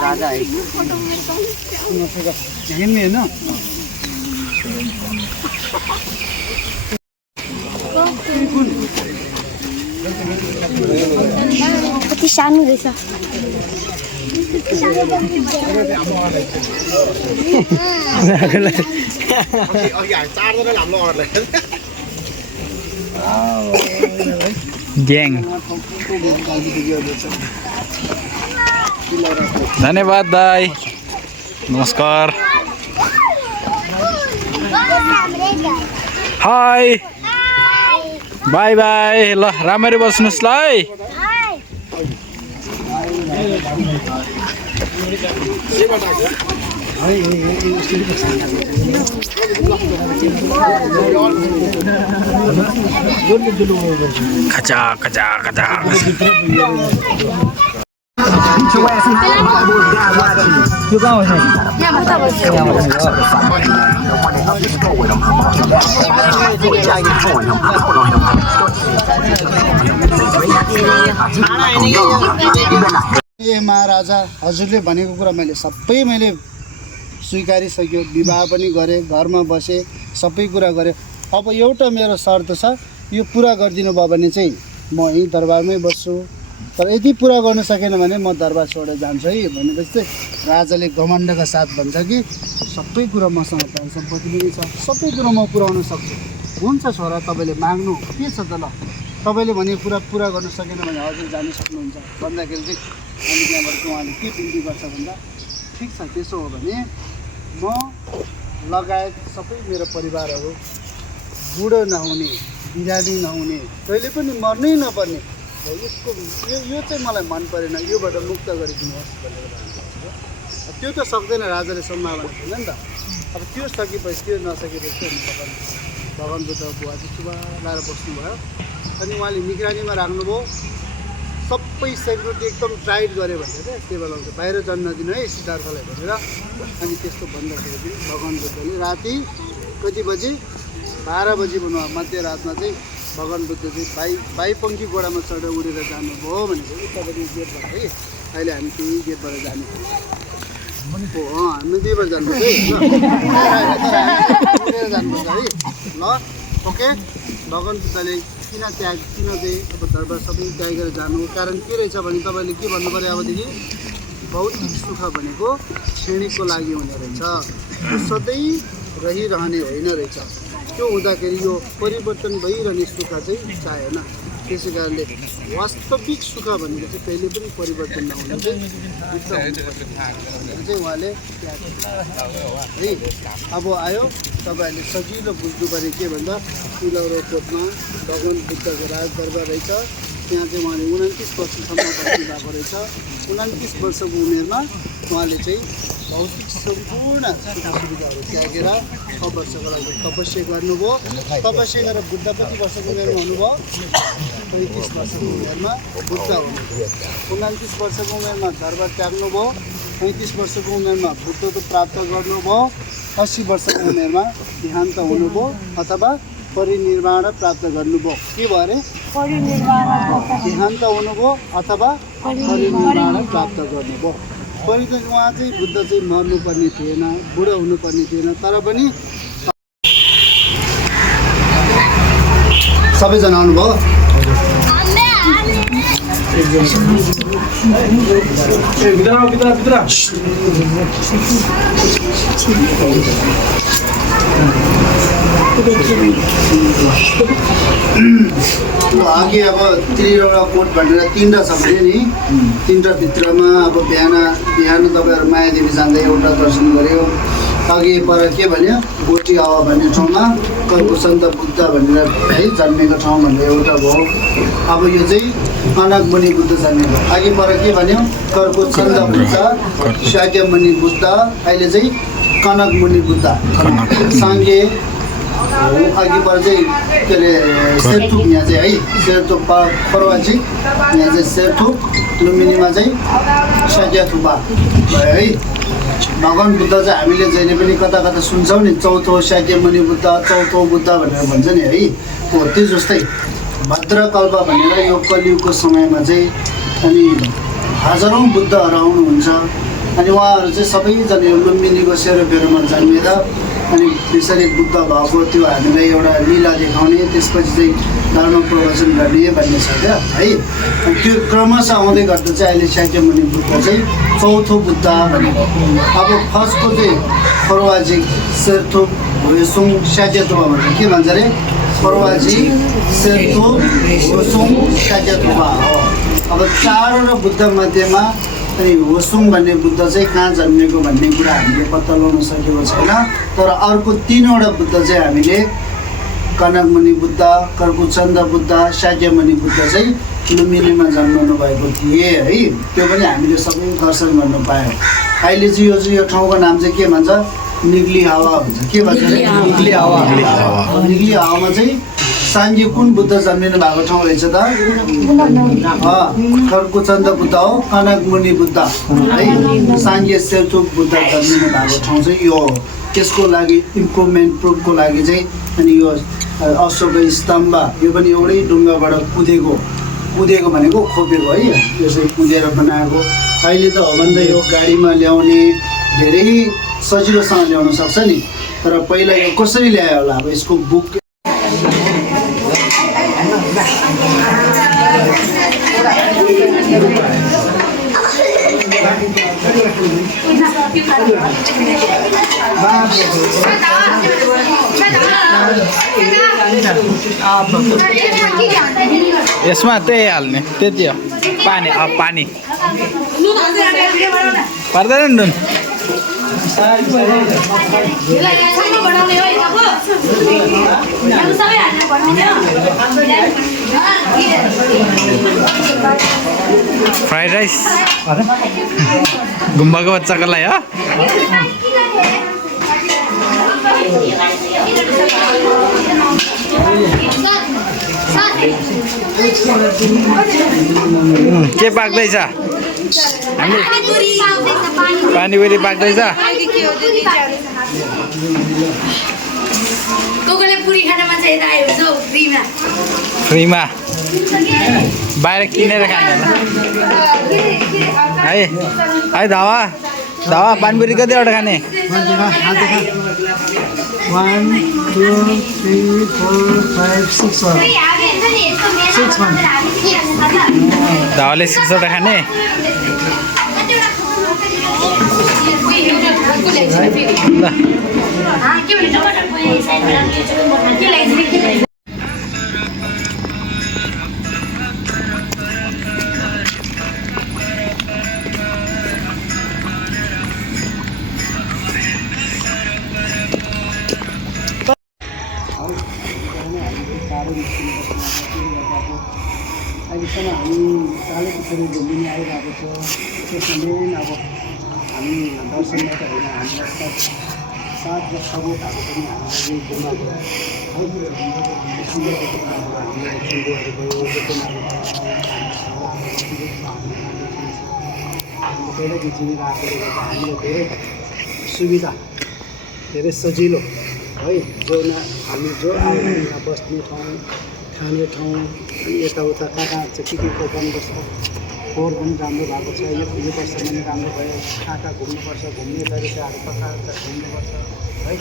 राजा है हिँड्ने होइन कति सानो रहेछ ग्याङ धन्यवाद दाई नमस्कार हाई बाई बाई ल राम्ररी बस्नुहोस् ल है खचा खचा खचा यो कहाँ हो साइड यहाँ बस्दा बस्छ ए महाराजा हजुरले भनेको कुरा मैले स्वीकारिसक्यो विवाह पनि गरेँ घरमा बसेँ सबै कुरा गरेँ अब एउटा मेरो शर्त छ यो पुरा गरिदिनु भयो भने चाहिँ म यही दरबारमै बस्छु तर यदि पुरा गर्न सकेन भने म दरबार छोडेर जान्छु है भनेपछि चाहिँ राजाले घमण्डका साथ भन्छ कि सबै कुरा मसँग पाए सम्पत्ति पनि छ सबै कुरा म पुर्याउन सक्छु हुन्छ छोरा तपाईँले माग्नु के छ त ल तपाईँले भने पुरा गर्न सकेन भने हजुर जानु सक्नुहुन्छ भन्दाखेरि चाहिँ अनि त्यहाँबाट उहाँले के बिन्ती गर्छ भन्दा ठिक छ त्यसो हो भने म लगायत सबै मेरो परिवारहरू बुढो नहुने बिरामी नहुने कहिले पनि मर्नै नपर्ने यसको यो चाहिँ मलाई मन परेन योबाट मुक्त गरिदिनुहोस् भनेर भन्नुहुन्छ त्यो त सक्दैन राजाले सम्भावना छैन नि त अब त्यो सकेपछि त्यो नसकेपछि भगवान् बुद्ध बुवा चाहिँ चुबा लाएर बस्नुभयो अनि उहाँले निगरानीमा राख्नुभयो सबै सेक्युरिटी एकदम टाइट गऱ्यो भनेर त्यो बेला बाहिर जान नदिनु है सिद्धार्थलाई भनेर अनि त्यस्तो भन्दाखेरि पनि भगवान् बुद्धले राति कति बजी 12 बजी भन्नु मध्यरातमा चाहिँ भगवान् बुद्ध चाहिँ बाइपङ्खी घोडामा चढेर उडेर जानुभयो भनेको उतापट्टि गेटबाट है अहिले हामी त्यही गेटबाट जाने हामी दुईबाट जानुपर्छ है उडेर जानुपर्छ है ल ओके भगवान् बुद्धले किन चाहिँ अब दरबार सबै त्याग गरेर जानु कारण के रहेछ भने तपाईँले के भन्नु पऱ्यो अबदेखि भौतिक सुख भनेको क्षणिकको लागि हुने रहेछ त्यो सधैँ रहिरहने होइन रहेछ त्यो हुँदाखेरि यो परिवर्तन भइरहने सुख चाहिँ चाहेन त्यसै कारणले वास्तविक सुख भनेको चाहिँ कहिले पनि परिवर्तन नहुने चाहिँ उहाँले है अब आयो तपाईँहरूले सजिलो बुझ्नुपर्ने के भन्दा तिलौरो कोटमा भगवान् बुद्धको राजदरबार रहेछ त्यहाँ चाहिँ उहाँले 29 वर्षसम्म बस्नु भएको रहेछ 29 वर्षको उमेरमा उहाँले चाहिँ भौतिक सम्पूर्ण सुविधाहरू त्यागेर 6 वर्षको लागि तपस्या गर्नुभयो तपस्या गरेर बुद्ध कति वर्षको उमेरमा हुनुभयो 35 वर्षको उमेरमा बुद्ध हुनुभयो 29 वर्षको उमेरमा दरबार त्याग्नुभयो 35 वर्षको उमेरमा बुद्धत्व प्राप्त गर्नुभयो 80 वर्षको उमेरमा देहान्त हुनुभयो अथवा परिनिर्वाण प्राप्त गर्नुभयो के भयो अरे देहान्त हुनुभयो अथवा परिनिर्वाण प्राप्त गर्नुभयो परिचय उहाँ चाहिँ बुद्ध चाहिँ मर्नुपर्ने थिएन बुढो हुनुपर्ने थिएन तर पनि सबैजना आउनुभयो अघि अब त्रिवटा कोट भनेर 3वटा छ भने नि 3वटा भित्रमा अब बिहान तपाईँहरू मायादेवी जाँदा एउटा दर्शन गऱ्यो अघि पर के भन्यो गोटी हावा भन्ने ठाउँमा कर्कुसन्त बुद्ध भनेर है जन्मेको ठाउँ भनेर एउटा भयो अब यो चाहिँ कनकमुनि बुद्ध जन्मेको अघि पर के भन्यो कर्कुसन्त बुद्ध शाक्यमुनि बुद्ध अहिले चाहिँ कनकमुनि बुद्ध साङ्गे अघि पर चाहिँ के अरे सेरथुप यहाँ चाहिँ है सेरथुप पर्वाची यहाँ चाहिँ सेरथुप लुम्बिनीमा चाहिँ शाक्यथुपा भयो है भगवान् बुद्ध चाहिँ हामीले जहिले पनि कता कता सुन्छौँ नि चौथो शाक्यमुनि बुद्ध चौथो बुद्ध भनेर भन्छ नि है हो त्यो जस्तै भद्रकल्प भनेर यो कलियुगको समयमा चाहिँ अनि हजारौँ बुद्धहरू आउनुहुन्छ अनि उहाँहरू चाहिँ सबैजना लुम्बिनीको सेरोफेरोमा जन्मेर अनि त्यसरी बुद्ध भएको त्यो हामीलाई एउटा लीला देखाउने त्यसपछि चाहिँ धर्म प्रवचन गर्ने भन्ने छ क्या है अनि त्यो क्रमशः आउँदै गर्दा चाहिँ अहिले शाक्यमुनि बुद्ध चाहिँ चौथो बुद्ध भनेको अब फर्स्टको चाहिँ पर्वाजी सेरथुप होसुङ शाक्यथुपा भन्छ के भन्छ अरे पर्वाजी सेरथुप होसुङ शाक्यथुपा हो अब 4वटा बुद्ध मध्येमा अनि होसुङ भन्ने बुद्ध चाहिँ कहाँ जन्मेको भन्ने कुरा हामीले पत्ता लगाउन सकेको छैन तर अर्को 3वटा बुद्ध चाहिँ हामीले कनकमुनि बुद्ध कर्कुचन्द बुद्ध शाक्यमुनि बुद्ध चाहिँ लुम्बिनीमा जन्मनु भएको थिए है त्यो पनि हामीले सबै दर्शन गर्न पायौँ अहिले चाहिँ यो ठाउँको नाम चाहिँ के भन्छ निग्ली हावा भन्छ के भन्छ निग्ली हावामा चाहिँ साङ्गे कुन बुद्ध जन्मिनु भएको ठाउँ रहेछ त खर्कुचन्द बुद्ध हो कनकमुनि बुद्ध है साङ्गे सेल्चुक बुद्ध जन्मिनु भएको ठाउँ चाहिँ यो हो त्यसको लागि इम्प्रुभमेन्ट प्रुफको लागि चाहिँ अनि यो अशोक स्तम्भ यो पनि एउटै ढुङ्गाबाट कुदेको भनेको खोपेको है यसरी कुदेर बनाएको अहिले त हो भने त यो गाडीमा ल्याउने धेरै सजिलोसँग ल्याउन सक्छ नि तर पहिला यो कसरी ल्यायो होला अब यसको बुक यसमा त्यही हाल्ने त्यति हो पानी पानी पर्दैन नि नुन फ्राइड राइस गुम्बाको बच्चाको लागि हो के पाक्दैछ पानीपुरी पाक्दैछ फ्रीमा बाहिर किनेर खाँदैन है है धावा पानीपुरी कतिवटा खाने 1 2 3 4 5 6 धावाले 6वटा खाने ल अहिलेसम्म हामी चालैपछि घुम्न आइरहेको छौँ त्यसमा मेन अब हामी दर्शनबाट होइन हामीलाई 7 वर्षको भएको पनि हामीले गुम्बाको पहिल्यैदेखि चिनिरहेकोले गर्दा हामीलाई धेरै सुविधा धेरै सजिलो है हामी जो आएर यहाँ बस्ने ठाउँ खाने ठाउँ अनि यताउता कहाँ चाहिँ के बन्दोबस्त फोहोर पनि राम्रो भएको छ यो वर्ष पनि राम्रो भयो कहाँ घुम्नुपर्छ घुम्ने तरिकाहरू कहाँ घुम्नुपर्छ है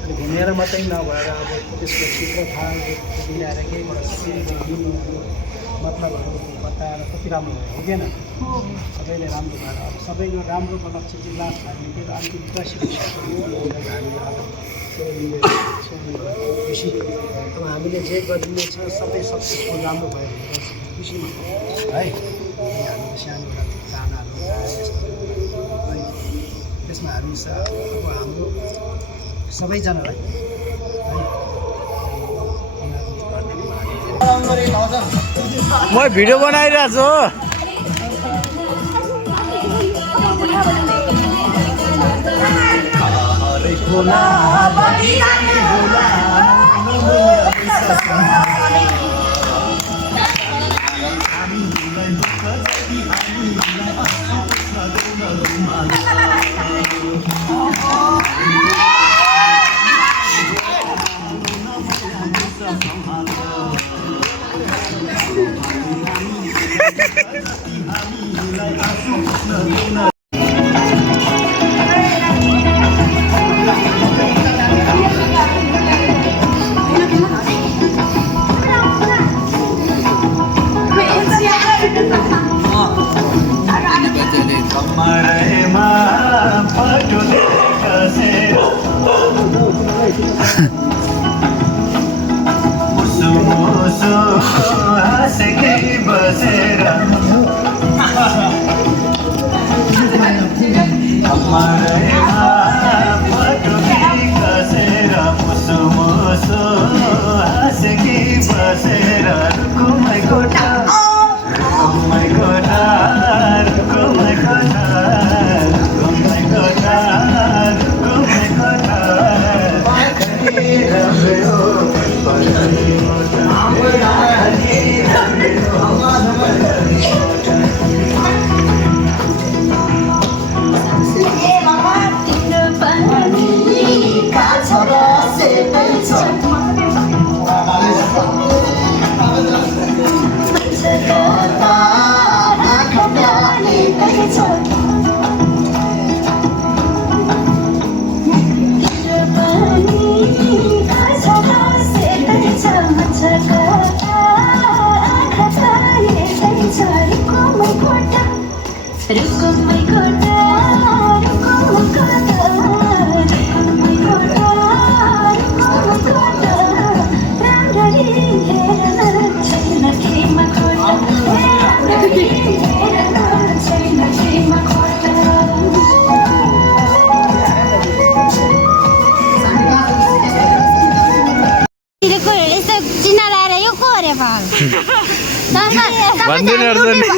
अनि घुमेर मात्रै नभएर अब त्यसको चित्र थाहा मिलाएर केहीबाट सबै मतलबहरू बताएर कति राम्रो भयो हुँदैन सबैले राम्रो भएर अब सबैको राम्रोको लक्ष्य चाहिँ लास्ट लाग्ने त्यो अलिकति विकसित खुसी अब हामीले जे गरिने छ सबै सक्सेसफुल राम्रो भयो भने खुसीमा है हामीले सानोबाट गानाहरू त्यसमा हामी अब हाम्रो सबैजनालाई म भिडियो बनाइरहेको छु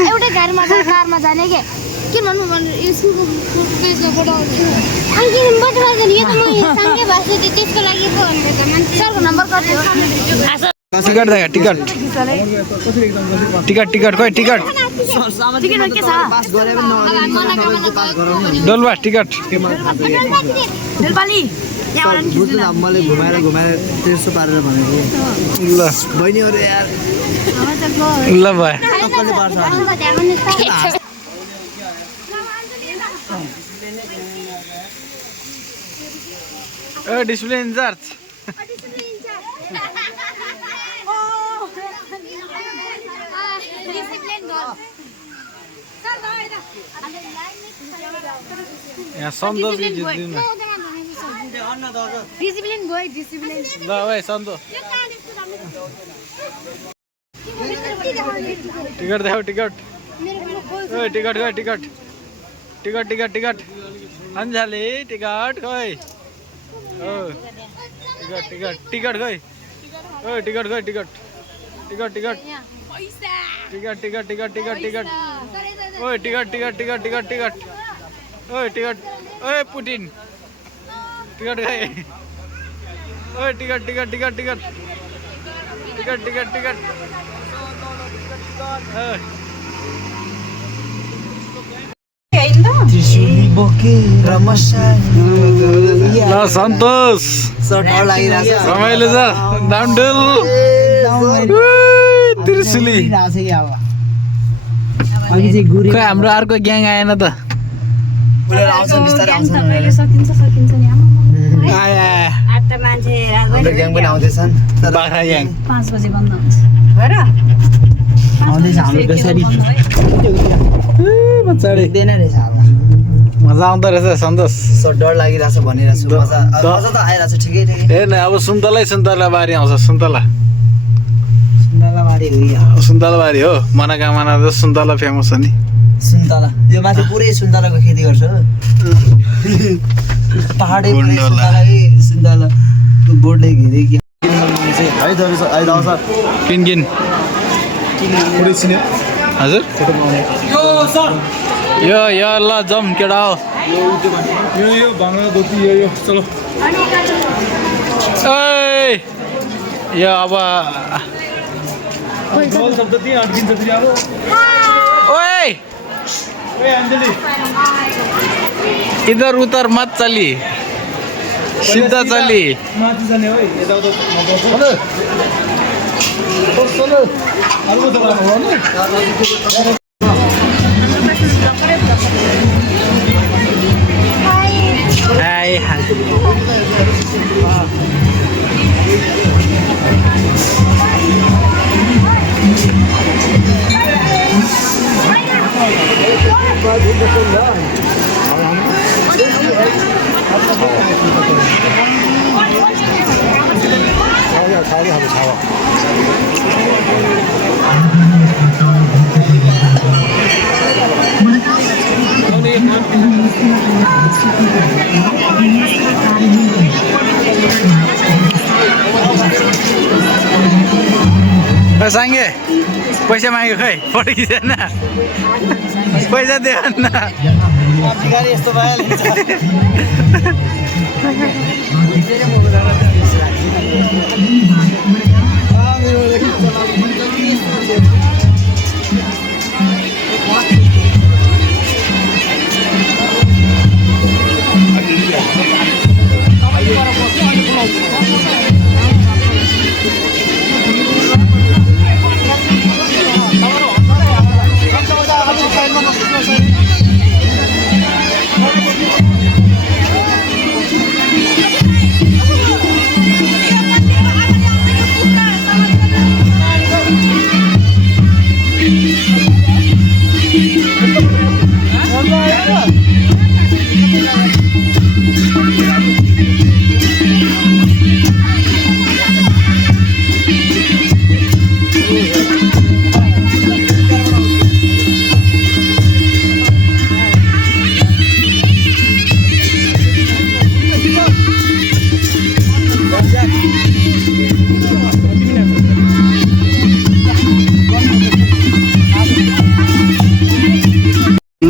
एउटै कारमा जाने के भन्नु त्यसको लागि सरको नम्बर कति हो टिकट देखा टिकट टिकट टिकट खोइ टिकट डोल्पा टिकट मैले घुमाएर 300 पारेर भनेको ल बहिनीहरु यार ल भयो डिस्प्ले इन्चार्ज यहाँ सन्तोष जित्दिन ल भाइ सन्तोष टिकट देखाऊ टिकट ओइ टिकट खोइ टिकट टिकट टिकट टिकट अन्जाले टिकट खोइ ओ टिकट टिकट टिकट खोइ ओ टिकट खोइ ticket ticket ticket ticket ticket ticket ticket ticket ओ ticket ticket ticket ticket ticket ओ टिकट ओए पुटिन टिकट खोइ ओ ticket ticket ticket ticket ticket ticket ticket ल सन्तोष रमाइलो छ डामडुल त्रिशुली खै हाम्रो अर्को ग्याङ आएन त ग्याङ पनि आउँदैछन् बाख्रा ग्याङ 5 बजे बन्द हुन्छ आउँदैछ हाम्रो बेसरी मजा आउँदो रहेछ सन्तोष डर लागिरहेछ भनिरहेको छु मजा त आइरहेछ ठिकै ठिकै हेर्न अब सुन्तला बारी आउँछ सुन्तला सुन्तलाबारी हो सुन्तलाबारी हो मनोकामना त सुन्तला फेमस हो नि सुन्तला यो माथि पुरै सुन्तलाको खेती गर्छ पहाडै सुन्तला बोर्डले घेरे किन किन हजुर यो ल जम केटा हो यो भाङा गोती यो चलो ओइ यो अब शब्द त्यही अड्किन्छ फेरि अब ओए इधर उधर मत चली सीधा चली माथि जाने हो यताउता हाय हाय सांगे पैसा माग्यो खै फोटो खिचेन पैसा दिएन यस्तो भइहाल्छ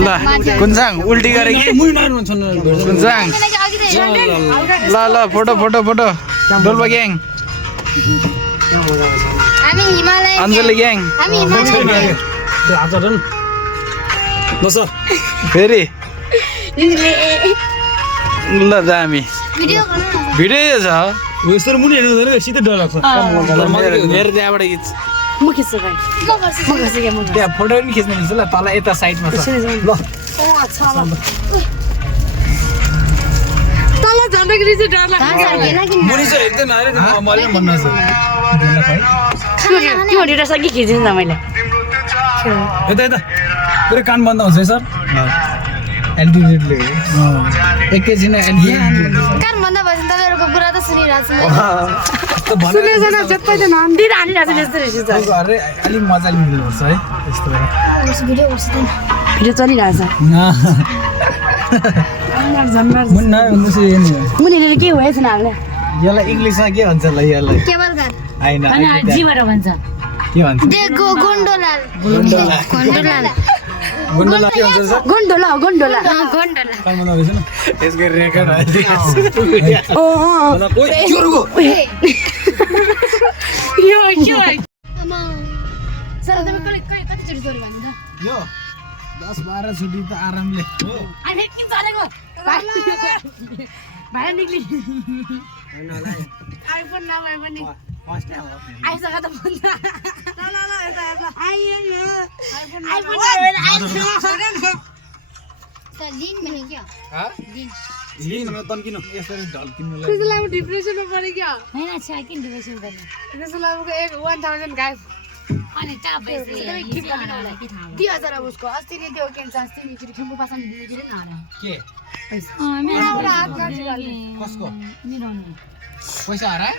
ल कुन्साङ उल्टी गरे कि कुन्साङ ल ल photo photo photo Dolpa gang हामी हिमालय अञ्जली ग्याङ हामी हिमालय फेरि ल दामी भिडियो गर्नु न भिडियो छ यस्तो मुनि हेर्नु हुँदैन सिधै डर लाग्छ मेरो त्यहाँबाट खिच म खिच्छु भाइ म खिच्छु क्या म त्यहाँ फोटो पनि खिच्नु मिल्छ ल तल यता साइडमा छ ल तल झन्डदाखेरि चाहिँ डर लाग्छ मुनि चाहिँ हेर्दैन अरे मैले पनि भन्नु त्यो डेटा सकि खिचिन् न मैले यता यता पुरै कान बन्द हुन्छ है सर एल्टिट्युडले एकैछिन एल्टिट्युड कान भन्दा भएछ तपाईँहरूको कुरा त सुनिरहेको छु सुनेछन् जति नन्दी हानिरहेको छ यस्तो रहेछ अरे अलिक मजाले मिल्नुपर्छ है यस्तो भिडियो गर्छु त भिडियो चलिरहेछ मुनिले के भएछ न हामीले यसलाई इङ्ग्लिसमा के भन्छ ल यसलाई केबल कार होइन जीबाट भन्छ के भन्छ देखो गोन्डोलाल गोन्डोलाल गुन्डोला के भन्छ सर गोन्डोला गोन्डोला गोन्डोला कानमा नभएछ न यसको रेकर्ड ओ यो के सर तपाईँ कति चोटि चोरी भन्नु त यो 10-12 छुट्टी त आरामले हो अहिले के चलेको भाइ निक्ली आइफोन नभए पनि फर्स्ट टाइम हो आइसक्यो त फोन ल यता आइयो आइफोन त लिन भने के ह लिन लिन म तन किन यसरी ढल्किनु लागि त्यसलाई म डिप्रेसनमा परे क्या होइन छ किन डिभिजन गर्ने त्यसलाई म 1000 गाइस अनि टाप भएपछि के थाहा 2000 अब उसको अस्ति नै त्यो केन्छ अस्ति नि खेम्बु पासन दिएर न आरा के कसको मेरो पैसा हरा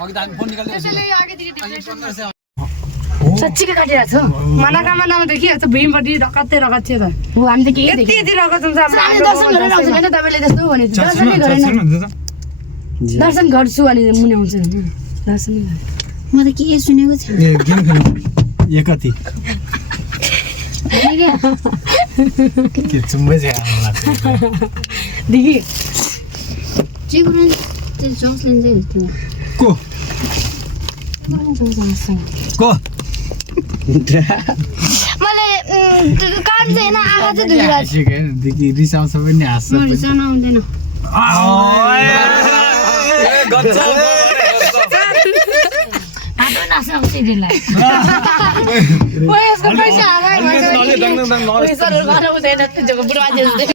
अघि त हामी फोन निकाल्दै त्यसले अगाडिदेखि डिप्रेसन साच्चीकै काटिरहेको छ मनोकामनामा त के हो भुइँपट्टि रगतै रगत थियो त हो हामी त के यति रगत हुन्छ हाम्रो दर्शन गरेर आउँछ भने तपाईले त्यस्तो भने दर्शनै गरेन दर्शन गर्छु अनि मुनि आउँछ दर्शन म त के सुनेको थिएँ ए गेम खेल्नु एक कति के चुम्बै छ देखि जे कुरा त्यो जसले चाहिँ हेर्थ्यो को को मलाई कान चाहिँ होइन आँखा चाहिँ दुखिरहेको छ देखि रिसाउँछ पनि हाँस्छ म रिसाउनु आउँदैन नाच्न सिरियललाई पैसा हारा पैसा घर हुँदैन त्यो बुढो मान्छे